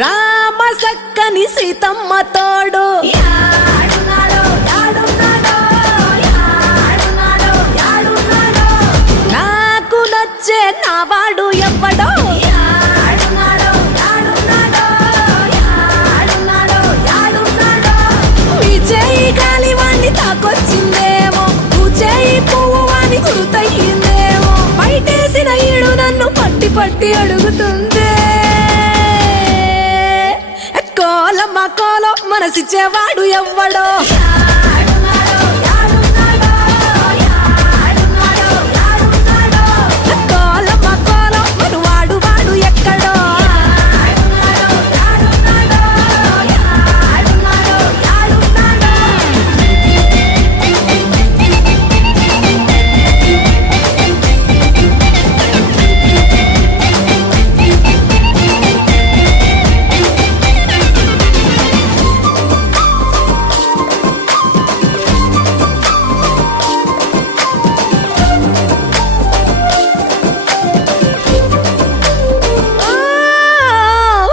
రామ సక్కని సీతమ్మ తోడు నాకు నచ్చే నావాడు ఎవ్వడో మీ చేయి గాలి వాణ్ణి తాకొచ్చిందేమో చేయి పువ్వు వాణ్ణి గుర్తయ్యిందేమో బయటేసిన ఈడు నన్ను పట్టి పట్టి అడుగుతుందే కోలమ్మ కోలం మనసిచ్చేవాడు ఎవ్వడో కోలమ్మ కోలం మనువాడు వాడు ఎక్కడో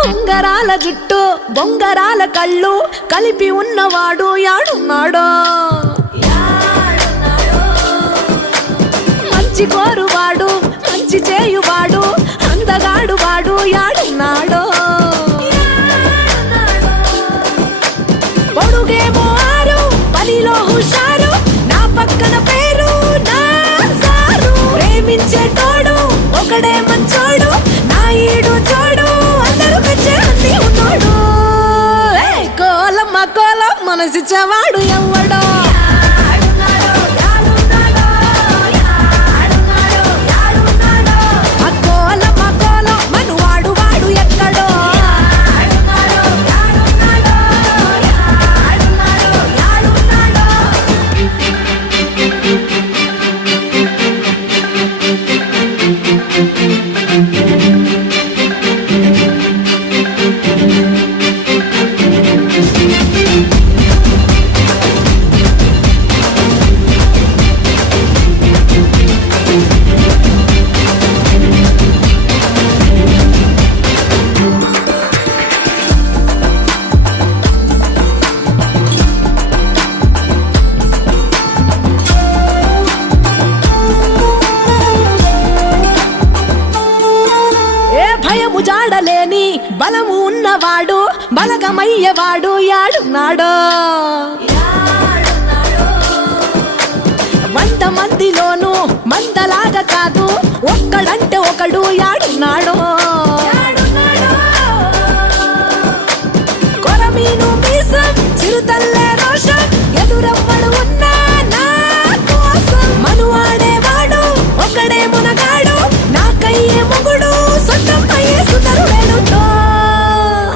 బొంగరాల జుట్టు బొంగరాల కళ్ళు కలిపి ఉన్నవాడు యాడున్నాడో మంచి కోరువాడు మంచి చేయువాడు అందగాడు వాడు యాడున్నాడో పొడుగేమో ఆరు పనిలో హుషారు నా పక్కన పేరు నా సారు ప్రేమించే తోడు ఒకడే మంచోడు నా ఈడు చోడు కోలమ్మ కోలం మనసిచ్చేవాడు ఎవ్వడో కోలమ్మ కోలం మనువాడు వాడు ఎక్కడో భయము జాడలేని బలము ఉన్నవాడు బలగమయ్యవాడు యాడున్నాడో 100 మందిలోనూ మందలాగా కాదు ఒక్కడంటే ఒకడు యాడున్నాడో కొరమీను మీసం చిరుతల్లే రోషం ఎదురవ్వడు ఉన్నా నా కోసం మనువాడేవాడు ఒకడే మునగాడు నాకయ్యే మొగుడు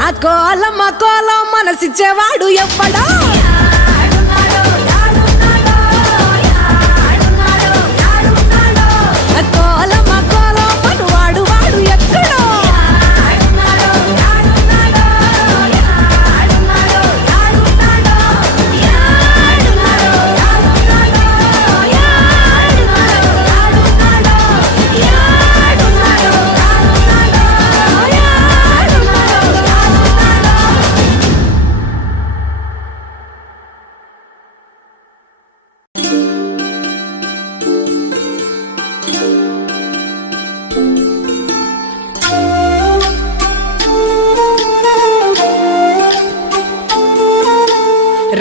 ఆ కోలమ్మ కోలం మనసిచ్చేవాడు ఎవ్వడో కోలమ్మ కోలం మనువాడు వాడు ఎక్కడో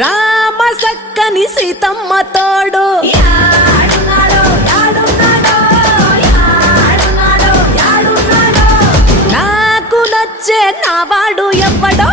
రామ సక్కని సీతమ్మ తోడు నాకు నచ్చే నావాడు ఎవ్వడో